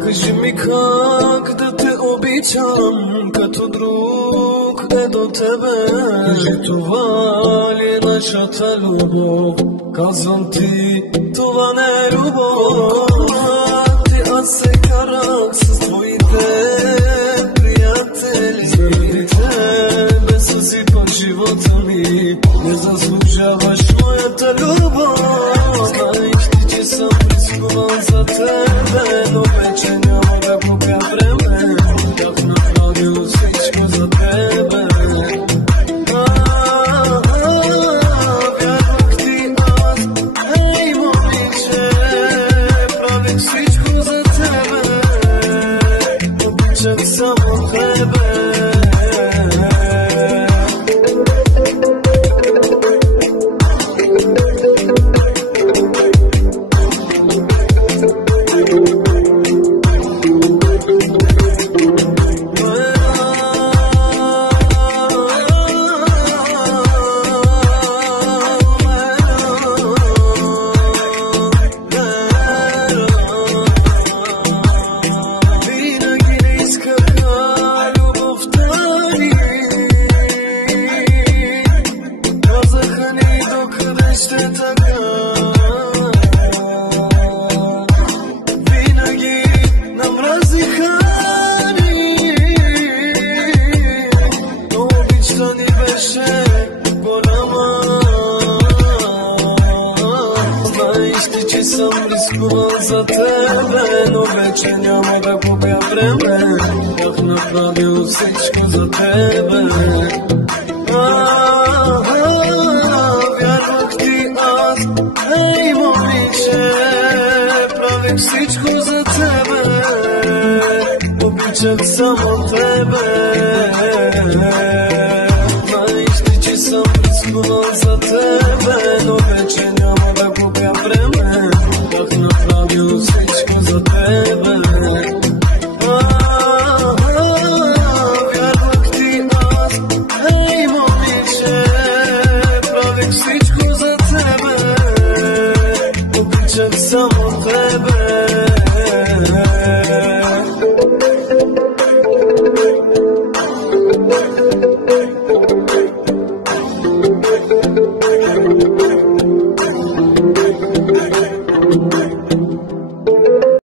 Кажи ми как да те обичам, като друг е до тебе. Кажи, това ли е нашата любов? Казвам ти, това не е любов. Аз се карах с твоите приятели, заради тебе съсипах живота ми. Не заслужаваш моята любов. Знаеш ти, че съм рискувал за тебе, но вече няма да губя време. Бях направил всичко за тебе. Вярвах ти аз, ей момиче, правих всичко за тебе. Обичах само тебе. Винаги намразиха ни, но обичта ни беше голяма. Знаеш ти, че съм рискувал за тебе, но вече няма да губя време. Бях направил всичко за тебе. Вярвах ти аз, ей момиче, правих всичко за тебе. Обичах само тебе. Знаеш ти, че съм рискувал за тебе, но вече няма да губя време. Бях направил всичко за тебе. Вярвах ти аз, ей момиче, правих всичко за тебе. Обичах само тебе. Thank you.